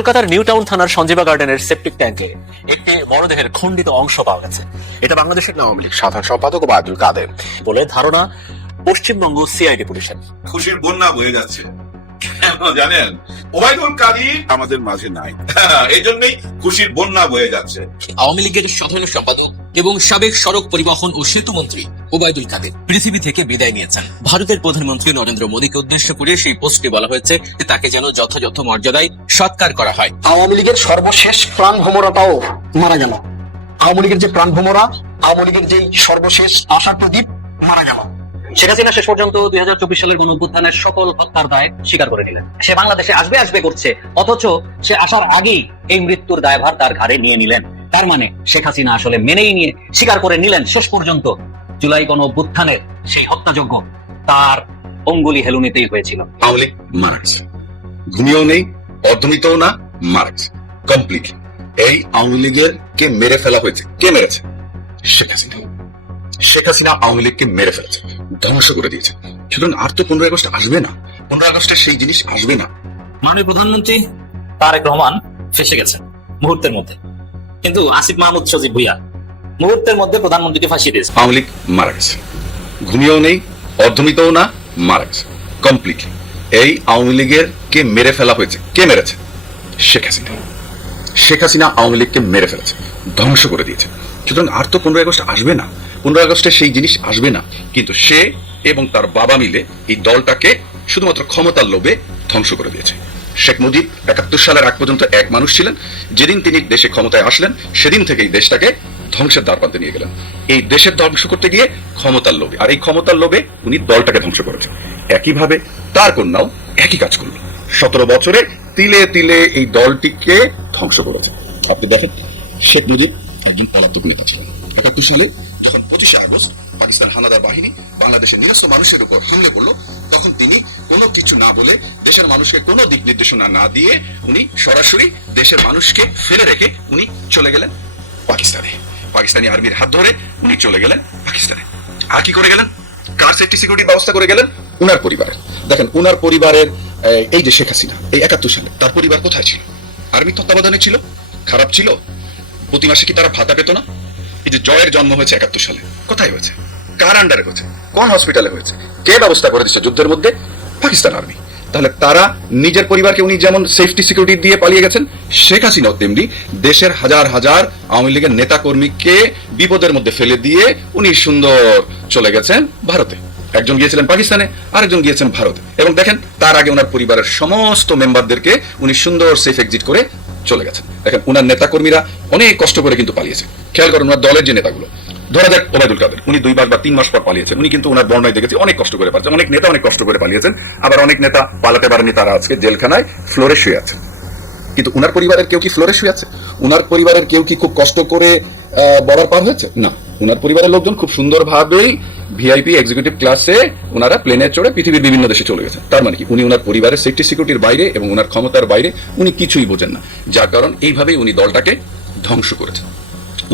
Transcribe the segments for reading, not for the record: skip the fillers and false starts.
কলকাতার new town থানার সঞ্জীবা গার্ডেনের সেপটিক ট্যাঙ্কে একটি মরদেহের খণ্ডিত অংশ পাওয়া গেছে। এটা বাংলাদেশের আওয়ামী লীগ সাধারণ সম্পাদক ওবায়দুল কাদের বলে ধারণা পশ্চিমবঙ্গ সিআইডি পুলিশের। খুশির বন্যা বয়ে যাচ্ছে, কেন জানেন? ওবায়দুল কাদের আমাদের মাঝে নাই, এই জন্যই খুশির বন্যা বয়ে যাচ্ছে। আওয়ামী লীগের সাধারণ সম্পাদক এবং সাবেক সড়ক পরিবহন ও সেতু মন্ত্রী ওবায়দুল কাদের পৃথিবী থেকে বিদায় নিয়েছেন। ভারতের প্রধানমন্ত্রী নরেন্দ্র মোদীকে উদ্দেশ্য করে সেই পোস্টে বলা হয়েছে যে তাকে যেন যথাযথ মর্যাদায় সৎকার করা হয়। আওয়ামী লীগের সর্বশেষ প্রাণ ভোমরাটাও মারা গেল। আওয়ামী লীগের যে প্রাণ ভোমরা, আওয়ামী লীগের যে সর্বশেষ আশার প্রদীপ মারা গেল। শেখ হাসিনা শেষ পর্যন্ত 2024 সালের গণঅভ্যুত্থানের সকল হত্যার দায় স্বীকার করে নিলেন। সে বাংলাদেশে আসবে করছে, অথচ সে আসার আগেই এই মৃত্যুর দায়ভার তার ঘাড়ে নিয়ে নিলেন। তার মানে শেখ হাসিনা আসলে মেনেই নিয়ে স্বীকার করে নিলেন শেষ পর্যন্ত জুলাই গণঅভ্যুত্থানের সেই হত্যাযজ্ঞ তার অঙ্গুলি হেলুনিতেই হয়েছিল। আওয়ামী লীগ মারা গেছে, ঘুমিয়েও নেই, অর্ধমিতও না, মারা গেছে কমপ্লিট। এই আওয়ামী লীগের কে মেরে ফেলা হয়েছে, কে মেরেছে? শেখ হাসিনা। শেখ হাসিনা আওয়ামী লীগকে মেরে ফেলেছে, ধ্বংস করে দিয়েছে। সুতরাং আর তো 15 আগস্ট আসবে না, 15 আগস্টের সেই জিনিস আসবে না। মাননীয় প্রধানমন্ত্রী তারেক রহমান ফেসে গেছেন মুহূর্তের মধ্যে, কিন্তু আসিফ মাহমুদ সজীব ভুইয়া মুহূর্তের মধ্যে প্রধানমন্ত্রীকে ফাঁসিয়ে দিয়েছে। আওয়ামী লীগ মারা গেছে, ঘুমিয়েও নেই, অর্ধমিতও না, মারা গেছে কমপ্লিট। এই আওয়ামী লীগের কে মেরে ফেলা হয়েছে, কে মেরেছে? শেখ হাসিনা। শেখ হাসিনা আওয়ামী লীগকে মেরে ফেলেছে, ধ্বংস করে দিয়েছে। সুতরাং আর তো 15 আগস্ট আসবে না, 15 আগস্টের সেই জিনিস আসবে না। কিন্তু সে এবং তার বাবা মিলে এই দলটাকে শুধুমাত্র ক্ষমতার লোভে ধ্বংস করে দিয়েছে। শেখ মুজিব 71 সালের আগ পর্যন্ত এক মানুষ ছিলেন, যেদিন তিনি দেশে ক্ষমতায় আসলেন সেদিন থেকে এই দেশটাকে ধ্বংসের দ্বারপ্রান্তে নিয়ে গেলেন। এই দেশের ধ্বংস করতে গিয়ে ক্ষমতার লোভে, আর এই ক্ষমতার লোভে উনি দলটাকে ধ্বংস করেছেন। একইভাবে তার কন্যাও একই কাজ করল, 17 বছরে তিলে তিলে এই দলটিকে ধ্বংস করেছে। আপনি দেখেন, শেখ মুজিব একজন পলাতক নেতা ছিলেন। 71 সালে যখন 25শে আগস্ট পাকিস্তান হানাদার বাহিনী বাংলাদেশের নিরস্ত্র মানুষের উপর হামলে করলো, তখন তিনি কোনো কিছু না বলে, দেশের মানুষকে কোনো দিক নির্দেশনা না দিয়ে উনি সরাসরি দেশের মানুষকে ফেলে রেখে উনি চলে গেলেন পাকিস্তানে। পাকিস্তানি আর্মির হাত ধরে উনি চলে গেলেন পাকিস্তানে। আর কি করে গেলেন? কার সেফটি সিকিউরিটি ব্যবস্থা করে গেলেন? উনার পরিবারের। দেখেন, উনার পরিবারের এই যে শেখ হাসিনা, এই 71 সালে তার পরিবার কোথায় ছিল? আর্মি তত্ত্বাবধানে ছিল? খারাপ ছিল? প্রতি মাসে কি তারা ভাতা পেত না? এই যে জয়ের জন্ম হয়েছে 71 সালে, কোথায় হয়েছে? কার আন্ডারে হয়েছে? কোন হসপিটালে হয়েছে? কে ব্যবস্থা করে দিচ্ছে যুদ্ধের মধ্যে? পাকিস্তান আর্মি। তাহলে তারা নিজের পরিবারকে উনি যেমন সেফটি সিকিউরিটি দিয়ে পালিয়ে গেছেন, শেখ হাসিনাও তেমনি দেশের হাজার হাজার আওয়ামী লীগের নেতা কর্মীকে বিপদের মধ্যে ফেলে দিয়ে উনি সুন্দর চলে গেছেন ভারতে। একজন গিয়েছিলেন পাকিস্তানে, আরেকজন গিয়েছেন ভারতে। এবং দেখেন, তার আগে ওনার পরিবারের সমস্ত মেম্বারদেরকে উনি সুন্দর সেফ এক্সিট করে চলে গেছেন। দেখেন, ওনার নেতা কর্মীরা অনেক কষ্ট করে কিন্তু পালিয়েছে। খেয়াল করেন, ওনার দলের যে নেতাগুলো, ধরা যাক ওবায়দুল কাদের, উনি 2 বার বা 3 মাস পর পালিয়েছেন। উনি কিন্তু ওনার বর্ণায় দেখেছি অনেক কষ্ট করে পালিয়েছেন। অনেক নেতা অনেক কষ্ট করে পালিয়েছেন, আবার অনেক নেতা পালাতে পারেনি, তারা আজকে জেলখানায় ফ্লোরে শুয়ে আছেন। কিন্তু উনার পরিবারের কেউ কি ফ্লোরে শুয়ে আছে? উনার পরিবারের কেউ কি খুব কষ্ট করে বর্ডার পার হয়েছে? না, উনার পরিবারের লোকজন খুব সুন্দরভাবেই ভিআইপি এক্সিকিউটিভ ক্লাসে ওনারা প্লেনে চড়ে পৃথিবীর বিভিন্ন দেশে চলে গেছেন। তার মানে কি, উনি ওনার পরিবারের সেফটি সিকিউরিটির বাইরে এবং ওনার ক্ষমতার বাইরে উনি কিছুই বোঝেন না, যার কারণ এইভাবেই উনি দলটাকে ধ্বংস করেছেন।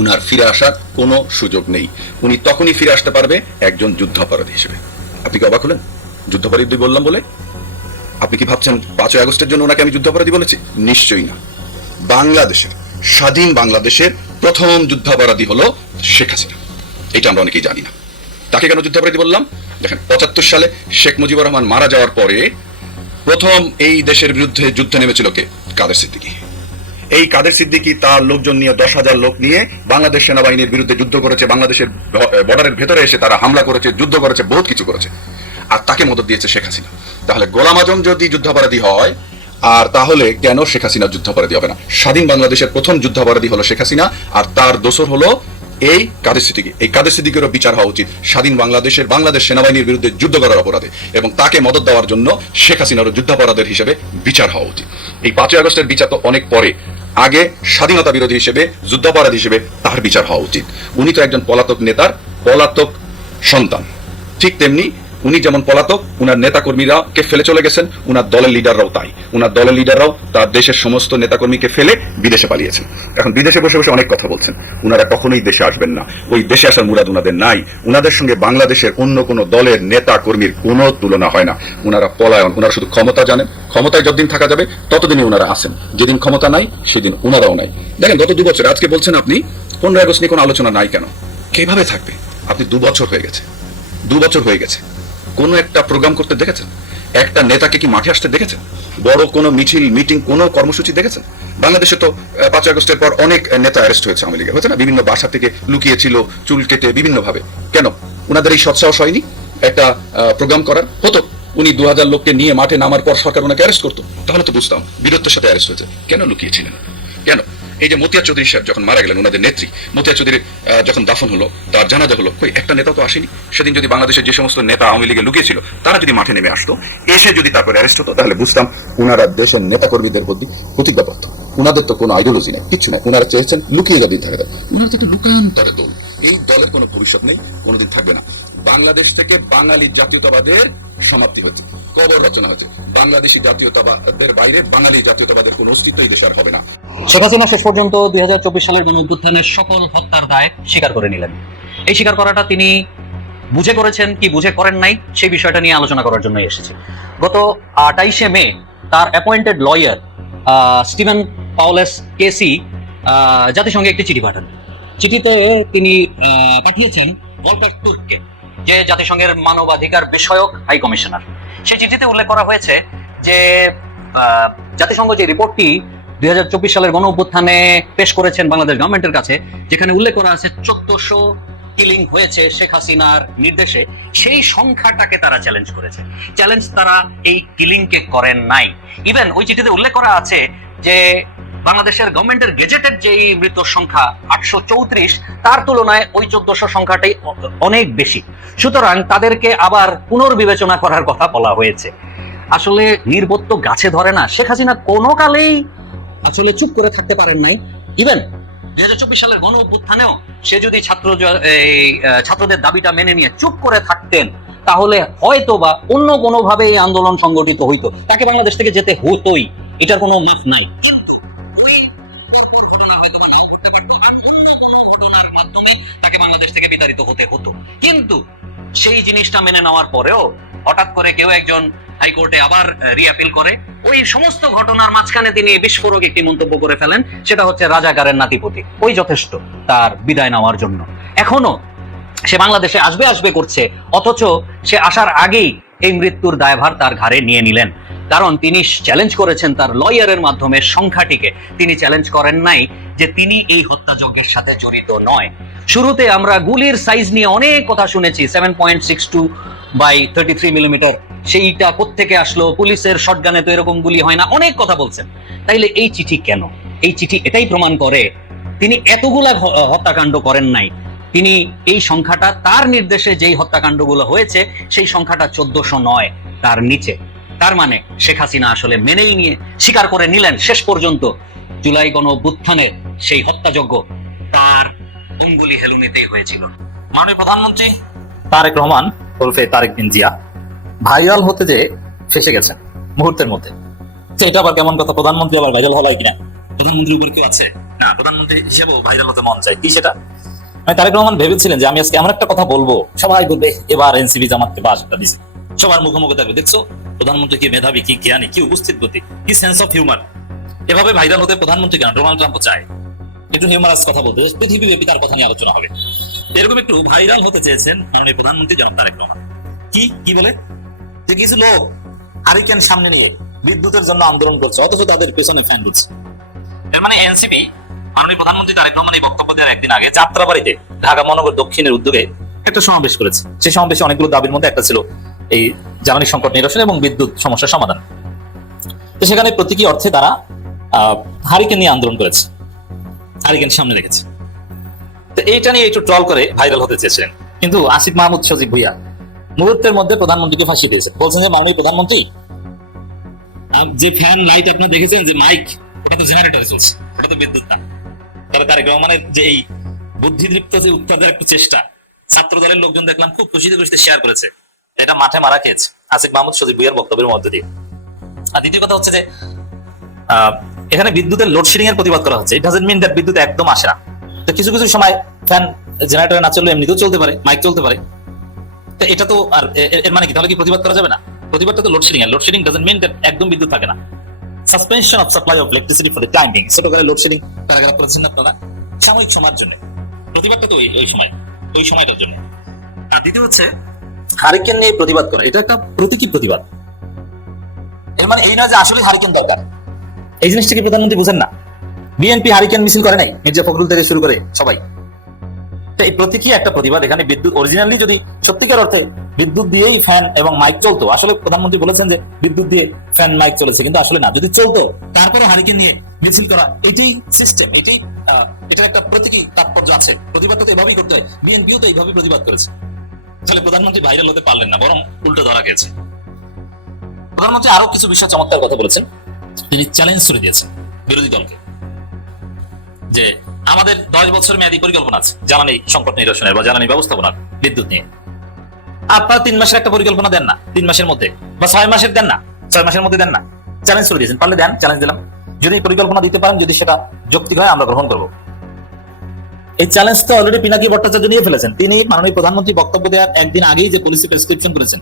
উনার ফিরে আসার কোনো সুযোগ নেই। উনি তখনই ফিরে আসতে পারবে একজন যুদ্ধাপরাধী হিসেবে। আপনি কি অবাক হলেন যুদ্ধাপরাধী বললাম বলে? আপনি কি ভাবছেন 5ই আগস্টের জন্য ওনাকে আমি যুদ্ধাপরাধী বলেছি? নিশ্চয়ই না। বাংলাদেশের, স্বাধীন বাংলাদেশের প্রথম যুদ্ধাপরাধী হলো শেখ হাসিনা। এটা আমরা অনেকেই জানি না। তাকে কেন যুদ্ধাপরাধী বললাম? দেখেন, 75 সালে শেখ মুজিবুর রহমান মারা যাওয়ার পরে প্রথম এই দেশের বিরুদ্ধে যুদ্ধে নেমেছিল কে? কাদের সিদ্দিকী। এই কাদের সিদ্দিকী তার লোকজন নিয়ে 10,000 লোক নিয়ে বাংলাদেশ সেনাবাহিনীর বিরুদ্ধে যুদ্ধ করেছে। বাংলাদেশের বর্ডারের ভেতরে এসে তারা হামলা করেছে, যুদ্ধ করেছে, বহুত কিছু করেছে। আর তাকে মদদ দিয়েছে শেখ হাসিনা। তাহলে গোলাম আজম যদি যুদ্ধাপরাধী হয়, আর তাহলে কেন শেখ হাসিনা যুদ্ধাপরাধী হবে না? স্বাধীন বাংলাদেশের প্রথম যুদ্ধাপরাধী হলো শেখ হাসিনা, আর তার দোসর হলো এই কাদের সিদ্দিকী। এই কাদের সিদ্দিকীরও বিচার হওয়া উচিত স্বাধীন বাংলাদেশ সেনাবাহিনীর বিরুদ্ধে যুদ্ধ করার অপরাধে, এবং তাকে মদদ দেওয়ার জন্য শেখ হাসিনারও যুদ্ধাপরাধের হিসেবে বিচার হওয়া উচিত। এই 5ই আগস্টের বিচার তো অনেক পরে, আগে স্বাধীনতা বিরোধী হিসেবে, যুদ্ধাপরাধী হিসেবে তার বিচার হওয়া উচিত। উনি তো একজন পলাতক নেতার পলাতক সন্তান। ঠিক তেমনি উনি যেমন পলাতক, উনার নেতাকর্মীরা কে ফেলে চলে গেছেন, উনার দলের লিডাররাও তাই। উনার দলের লিডাররাও তার দেশের সমস্ত নেতাকর্মীকে ফেলে বিদেশে পালিয়েছেন। এখন বিদেশে বসে বসে অনেক কথা বলছেন। উনারা কখনোই দেশে আসবেন না, ওই দেশে আসার মুরাদ উনাদের নাই। উনাদের সঙ্গে বাংলাদেশের অন্য কোনো দলের নেতা কর্মীর কোনো তুলনা হয় না। উনারা পলায়ন, উনারা শুধু ক্ষমতা জানেন, ক্ষমতায় যতদিন থাকা যাবে ততদিনই উনারা আসেন, যেদিন ক্ষমতা নাই সেদিন উনারাও নাই। দেখেন গত 2 বছর, আজকে বলছেন আপনি 15 আগস্ট নিয়ে কোনো আলোচনা নাই কেন? কিভাবে থাকবে? আপনি 2 বছর হয়ে গেছে, 2 বছর হয়ে গেছে, কোনো একটা প্রোগ্রাম করতে দেখেছেন? একটা নেতাকে কি মাঠে আসতে দেখেছেন? বড় কোনো মিছিল, মিটিং, কোনো কর্মসূচি দেখেছেন? বাংলাদেশে তো 5 আগস্টের পর অনেক নেতা অ্যারেস্ট হয়েছে আওয়ামী লীগের, হয়েছে না? বিভিন্ন বাসা থেকে লুকিয়েছিল, চুল কেটে বিভিন্ন ভাবে। কেন ওনাদের এই সৎসাহস হয়নি একটা প্রোগ্রাম করার? হতো, উনি 2000 লোককে নিয়ে মাঠে নামার পর সরকার ওনাকে অ্যারেস্ট করতো, তাহলে তো বুঝতাম বীরত্বের সাথে অ্যারেস্ট হয়েছে। কেন লুকিয়েছিলেন? কেন? এই যে মতিয়া চৌধুরী সাহেব যখন মারা গেলেন, ওনাদের নেত্রী মতিয়া চৌধুরীর যখন দাফন হলো, তার জানাজা হলো, কই একটা নেতা তো আসেনি। সেদিন যদি বাংলাদেশের যে সমস্ত নেতা আওয়ামী লীগে লুকিয়েছিল তারা যদি মাঠে নেমে আসতো, এসে যদি তারপর অ্যারেস্ট হতো, তাহলে বুঝতাম উনারা দেশের নেতা কর্মীদের প্রতি প্রতিজ্ঞাবদ্ধ। উনাদের তো কোনো আইডিওলজি নেই, কিচ্ছু নেই। উনারা চেয়েছেন লুকিয়ে যাবে থাকে। উনারা তো একটা লুকায়ন্তরে দল। এই দলের কোনো ভবিষ্যৎ নেই, কোনোদিন থাকবে না। বাংলাদেশ থেকে বাঙালি জাতীয়তাবাদের সমাপ্তি হয়েছে, কবর রচনা হয়েছে। বাংলাদেশি জাতীয়তাবাদের বাইরে বাঙালি জাতীয়তাবাদের কোনো অস্তিত্ব এই দেশে আর হবে না। শেখ হাসিনা শেষ পর্যন্ত 2024 সালের গণঅভ্যুত্থানের সকল হত্যার দায় স্বীকার করে নিলেন। এই স্বীকার করাটা তিনি বুঝে করেছেন কি বুঝে করেন নাই, সেই বিষয়টা নিয়ে আলোচনা করার জন্য এসেছে। গত 28শে মে তার অ্যাপয়েন্টেড লয়ার স্টিভেন পাউলেস কেসি জাতিসংঘে একটি চিঠি পাঠান। চিঠিতে তিনি পাঠিয়েছেন ভলকার তুর্ককে, যে জাতিসংঘের মানবাধিকার বিষয়ক হাই কমিশনার। সেই চিঠিতে উল্লেখ করা হয়েছে যে জাতিসংঘ যে রিপোর্টটি 2024 সালের গণ অভ্যুত্থানে পেশ করেছেন বাংলাদেশ গভর্নমেন্টের কাছে, যেখানে উল্লেখ করা আছে 1400 কিলিং হয়েছে শেখ হাসিনার নির্দেশে, সেই সংখ্যাটাকে তারা চ্যালেঞ্জ করেছে। চ্যালেঞ্জ তারা এই কিলিংকে করেন নাই। ইভেন ওই চিঠিতে উল্লেখ করা আছে যে বাংলাদেশের গভর্নমেন্টের গেজেটের যে মৃত্যুর সংখ্যা 834, তার তুলনায় ওই 1400 সংখ্যাটাই অনেক বেশি। সুতরাং তাদেরকে আবার পুনর্বিবেচনা করার কথা বলা হয়েছে। আসলে নির্বোধ গাছে ধরে না। শেখ হাসিনা কোনো কালেই আসলে চুপ করে থাকতে পারেন নাই। ইভেন 2024 সালের গণ অভ্যুত্থানেও সে যদি ছাত্রদের দাবিটা মেনে নিয়ে চুপ করে থাকতেন, তাহলে হয়তো বা অন্য কোনো ভাবে এই আন্দোলন সংগঠিত হইতো, তাকে বাংলাদেশ থেকে যেতে হতোই, এটার কোনো মাফ নাই। তাকে বাংলাদেশ থেকে বিতাড়িত হতে হতো। কিন্তু সেই জিনিসটা মেনে নেওয়ার পরেও হঠাৎ করে কেউ একজন হাইকোর্টে আবার রিঅ্যাপিল করে। ওই সমস্ত ঘটনার মাঝখানে তিনি বিস্ফোরক একটি মন্তব্য করে ফেলেন, সেটা হচ্ছে রাজাকারের নাতিপতি। ওই যথেষ্ট তার বিদায় নেওয়ার জন্য। এখনো সে বাংলাদেশে আসবে করছে, অথচ সে আসার আগেই এই মৃত্যুর দায়ভার তার ঘাড়ে নিয়ে নিলেন। কারণ তিনি চ্যালেঞ্জ করেছেন তার লয়ারের মাধ্যমে সংখ্যাটিকে। তিনি চ্যালেঞ্জ করেন নাই যে তিনি এই হত্যাযজ্ঞের সাথে জড়িত নয়। শুরুতে আমরা গুলির সাইজ নিয়ে অনেক কথা শুনেছি, 7.62 বাই 33 মিলিমিটার, সেইটা কোত্থেকে আসলো, পুলিশের শটগানে তো এরকম গুলি হয় না, অনেক কথা বলছেন। তাইলে এই চিঠি কেন? এই চিঠি এটাই প্রমাণ করে তিনি এতগুলা হত্যাকাণ্ড করেন নাই। তিনি এই সংখ্যাটা, তার নির্দেশে যেই হত্যাকাণ্ডগুলো হয়েছে সেই সংখ্যাটা 1400 নয়, তার নিচে। তার মানে শেখ হাসিনা আসলে মেনেই নিয়ে স্বীকার করে নিলেন শেষ পর্যন্ত জুলাই গণ অভ্যুত্থানের সেই হত্যাযজ্ঞ তার অঙ্গুলি হেলুনিতেই হয়েছিল। মাননীয় প্রধানমন্ত্রী তারেক রহমান ওরফে তারেক বিন জিয়া ভাইরাল হতে যে ফেসে গেছেন মুহূর্তের মধ্যে। তো এটা আবার কেমন কথা? প্রধানমন্ত্রী আবার ভাইরাল হলাই কিনা? প্রধানমন্ত্রীর উপর কেউ আছে না, প্রধানমন্ত্রী হিসেবেও ভাইরাল হতে মন চায়। কি সেটা? তারেক রহমান ভেবেছিলেন যে আমি আজকে এমন একটা কথা বলবো, সবাই বলবে এবার এনসিপি জামাতকে বাস একটা দিছে, সবার মুখোমুখি থাকবে, দেখছো প্রধানমন্ত্রী কি মেধাবী, কি জ্ঞানী, কি উপস্থিত গতি, কি সেন্স অফ হিউমার। এভাবে ভাইরাল হতে প্রধানমন্ত্রী কেন, ডোনাল্ড ট্রাম্পও চায় একটু হিউমারাস কথা বলতে, পৃথিবীব্যাপী তার কথা নিয়ে আলোচনা হবে। এরকম একটু ভাইরাল হতে চেয়েছেন মাননীয় প্রধানমন্ত্রী জনাব তারেক রহমান। কি বলে যে কিছু লোক হারিকেন সামনে নিয়ে বিদ্যুতের জন্য আন্দোলন করছে, অথচ তাদের পেছনে ফ্যান ঘুরছে। এর মানে এনসিপি মাননীয় প্রধানমন্ত্রী তারেক রহমান এই বক্তব্য দেওয়ার একদিন আগে যাত্রাবাড়িতে ঢাকা মহানগর দক্ষিণের উদ্যোগে একটা সমাবেশ করেছে। সেই সমাবেশে অনেকগুলো দাবির মধ্যে একটা ছিল এই জ্বালানি সংকট নিরসন এবং বিদ্যুৎ সমস্যার সমাধান। তো সেখানে প্রতীকী অর্থে তারা হারিকেন নিয়ে আন্দোলন করেছে, হারিকেন সামনে রেখেছে। তো এইটা নিয়ে একটু ট্রল করে ভাইরাল হতে চেয়েছিলেন, কিন্তু আসিফ মাহমুদ সজীব ভুইয়া মুহূর্তের মধ্যে প্রধানমন্ত্রীকে ফাঁসিয়ে দিয়েছে। বলছেন যে মাননীয় প্রধানমন্ত্রী, যে ফ্যান লাইট আপনারা দেখেছেন, যে মাইক, ওটা তো জেনারেটরে চলছে, ওটা তো বিদ্যুৎ না। তবে তারেক রহমানের যে এই বুদ্ধিদীপ্ত যে উত্তর দেওয়ার একটু চেষ্টা, ছাত্র দলের লোকজন দেখলাম খুব খুশিতে শেয়ার করেছে এটা মাঠে মারা খেয়েছে আসিফ মাহমুদ সজীব ভুইয়ার বক্তব্যের মধ্যে দিয়ে। আর দ্বিতীয় কথা হচ্ছে যে এখানে বিদ্যুতের লোডশেডিং এর প্রতিবাদ করা হচ্ছে। ইট ডাজন্ট মিন দ্যাট বিদ্যুৎ একদম আসে না। তো কিছু কিছু সময় ফ্যান জেনারেটর না চললে এমনিতেও চলতে পারে, মাইক চলতে পারে। তো এটা তো আর এর মানে কি, তাহলে কি প্রতিবাদ করা যাবে না? প্রতিবাদটা তো লোডশেডিং এর। লোডশেডিং ডাজন্ট মিন দ্যাট একদম বিদ্যুৎ থাকে না। Suspension of supply of electricity for the time being, ছোট করে লোডশেডিং প্যারাগ্রাফ করেছেন আপনারা, সাময়িক সময়ের জন্য। প্রতিবাদটা তো ওই সময়টার জন্য। আর দ্বিতীয় হচ্ছে হারিকেন নিয়ে প্রতিবাদ করা, এটা একটা প্রতীকী প্রতিবাদ। এর মানে এই নয় যে আসলে হারিকেন দরকার। এই জিনিসটা কি প্রধানমন্ত্রী বুঝেন না? বিএনপি হারিকেন মিছিল করে নাই, মির্জা ফখরুল থেকে শুরু করে সবাই। তো এই প্রতীকী একটা প্রতিবাদ। এখানে বিদ্যুৎ অরিজিনালি যদি সত্যিকার অর্থে বিদ্যুৎ দিয়েই ফ্যান এবং মাইক চলতো, আসলে প্রধানমন্ত্রী বলেছেন যে বিদ্যুৎ দিয়ে ফ্যান মাইক চলেছে, কিন্তু আসলে না। যদি চলতো তারপরে হারিকেন নিয়ে মিছিল করা, এটাই সিস্টেম, এটার একটা প্রতীকী তাৎপর্য আছে। প্রতিবাদ তো এভাবেই করতে হয়। বিএনপিও তো এইভাবে প্রতিবাদ করেছে। তাহলে প্রধানমন্ত্রী ভাইরাল হতে পারলেন না, বরং উল্টো ধরা গেছে। প্রধানমন্ত্রী আরো কিছু বিষয় চমৎকার কথা বলেছেন। তিনি চ্যালেঞ্জ করে দিয়েছেন বিরোধী দলকে যে আমাদের 10 বছর মেয়াদী পরিকল্পনা আছে জ্বালানি সংকট নিরসনের বা জ্বালানি ব্যবস্থাপনার, বিদ্যুৎ নিয়ে। আপনারা 3 মাসের একটা পরিকল্পনা দেন না, 3 মাসের মধ্যে, বা 6 মাসের দেন না, 6 মাসের মধ্যে দেন না। চ্যালেঞ্জ করে দিয়েছেন, পারলে দেন, চ্যালেঞ্জ দিলাম। যদি পরিকল্পনা দিতে পারেন, যদি সেটা যৌক্তিক হয়, আমরা গ্রহণ করব। এই চ্যালেঞ্জটা অলরেডি পিনাকি ভট্টাচার্য নিয়ে ফেলেছেন। তিনি মাননীয় প্রধানমন্ত্রী বক্তব্য দেওয়ার একদিন আগেই যে পলিসি প্রেসক্রিপশন করেছেন,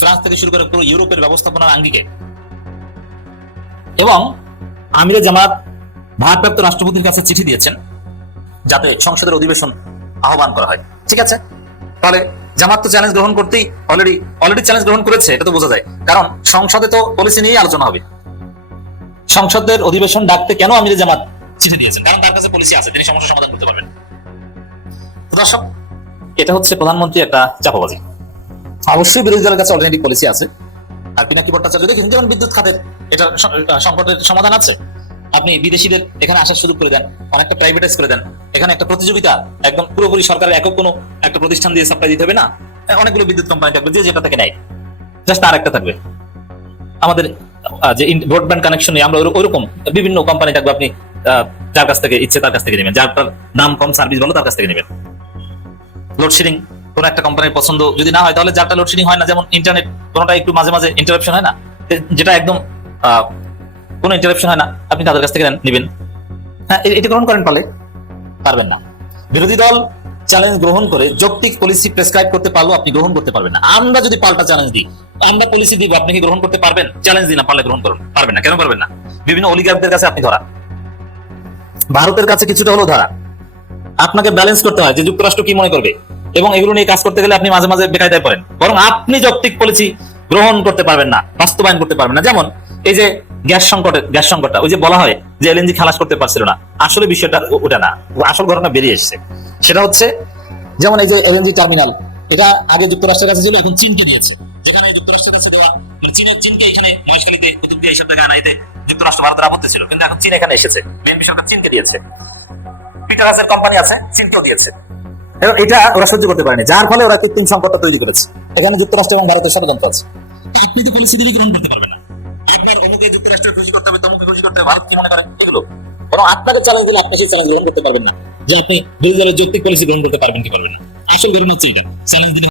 ফ্রান্স থেকে শুরু করে পুরো ইউরোপের ব্যবস্থাপনার আঙ্গিকে, এবং আমিরে জামাত ভারপ্রাপ্ত রাষ্ট্রপতির কাছে চিঠি দিয়েছেন যাতে সংসদের অধিবেশন আহ্বান করা হয়। ঠিক আছে, তাহলে জামাত তো চ্যালেঞ্জ গ্রহণ করতেই অলরেডি চ্যালেঞ্জ গ্রহণ করেছে, এটা তো বোঝা যায়। কারণ সংসদে তো পলিসি নিয়েই আলোচনা হবে। সংসদের অধিবেশন ডাকতে কেন আমিরে জামাত চিঠি দিয়েছেন? কারণ তার কাছে পলিসি আছে, তিনি সমস্যা সমাধান করতে পারবেন। দর্শক, এটা হচ্ছে প্রধানমন্ত্রী একটা চাপাবাজি। অবশ্যই বিরোধী দলের কাছে অলরেডি পলিসি আছে। আর পিনাকি ভট্টাচার্য দেখেন, যেমন বিদ্যুৎ খাতের এটা সংকটের সমাধান আছে, আপনি বিদেশিদের এখানে আসার সুযোগ করে দেন, অনেকটা প্রাইভেটাইজ করে দেন। এখানে একটা প্রতিযোগিতা, একদম পুরোপুরি সরকারের একক কোনো একটা প্রতিষ্ঠান দিয়ে সাপ্লাই দিতে হবে না। অনেকগুলো বিদ্যুৎ কোম্পানি থাকবে, যে যেটা থেকে নেয়, জাস্ট আর একটা থাকবে। আমাদের যে ব্রডব্যান্ড কানেকশন নিয়ে আমরা ওরকম বিভিন্ন কোম্পানি থাকবে, আপনি যার কাছ থেকে ইচ্ছে তার কাছ থেকে নেবেন, যার দাম কম, সার্ভিস ভালো, তার কাছ থেকে নেবেন। লোডশেডিং কোন একটা কোম্পানির পছন্দ যদি না হয়, তাহলে যারটা লোডশেডিং হয় না, যেমন ইন্টারনেট, কোনটা একটু মাঝে মাঝে ইন্টারাপশন হয় না, যেটা একদম কোনো ইন্টারাপশন হয় না, আপনি তাদের কাছ থেকে নেবেন। হ্যাঁ, এটা গ্রহণ করেন, পারবেন না। বিরোধী দল চ্যালেঞ্জ গ্রহণ করে যৌক্তিক পলিসি প্রেসক্রাইব করতে পারলেও আপনি গ্রহণ করতে পারবেন না। আমরা যদি পাল্টা চ্যালেঞ্জ দিই, আমরা পলিসি দিব, আপনি কি গ্রহণ করতে পারবেন? চ্যালেঞ্জ দিই না, পারলে গ্রহণ করুন, পারবেন না। কেন পারবেন না? বিভিন্ন অলিগার্কদের কাছে আপনি ধরা, ভারতের কাছে কিছুটা হলেও ধরা। আপনাকে ব্যালেন্স করতে হয় যে যুক্তরাষ্ট্র কি মনে করবে, এবং এগুলো নিয়ে কাজ করতে গেলে আপনি মাঝে মাঝে বেকায়দায় পড়েন। বরং আপনি যৌক্তিক পলিসি গ্রহণ করতে পারবেন না, বাস্তবায়ন করতে পারবেন না। যেমন এই যে গ্যাস সংকটটা, ওই যে বলা হয় যে এলএনজি খালাস করতে পারছিল না, আসলে বিষয়টা ওটা না, আসল ঘটনা বেরিয়ে এসেছে। সেটা হচ্ছে, যেমন এই যে এলএনজি টার্মিনাল, এটা আগে যুক্তরাষ্ট্রের কাছে ছিল, এখন চীনকে দিয়েছে। যেখানে যুক্তরাষ্ট্রের কাছে দেওয়া, মানে চীনকে এখানে মহেশখালীতে, কুতুবদিয়া এইসব জায়গায় আনাইতে যুক্তরাষ্ট্র ভারতের আপত্তি ছিল, কিন্তু এখন চীন এখানে এসেছে। বিএনপি সরকার চীনকে দিয়েছে, পিটারহাসের কোম্পানি আছে, চীনকেও দিয়েছে। এবং এটা ওরা সহ্য করতে পারেনি, যার ফলে ওরা কৃত্রিম সংকটটা তৈরি করেছে। এখানে যুক্তরাষ্ট্র এবং ভারতের ষড়যন্ত্র আছে। আপনি তো পলিসি দিলে গ্রহণ করতে পারবেন না। একবার অমুকে যুক্তরাষ্ট্রের খুশি করতে হবে, তমুকে খুশি করতে হবে, ভারত কি মনে করেন এগুলো? বরং আপনাকে চ্যালেঞ্জ দিলে আপনি সেই চ্যালেঞ্জ গ্রহণ করতে পারবেন না, যে আপনি বিরোধী দলের যৌক্তিক পলিসি গ্রহণ করতে পারবেন কি পারবেন না। আসল ঘটনা হচ্ছে এটা, চ্যালেঞ্জ দিলে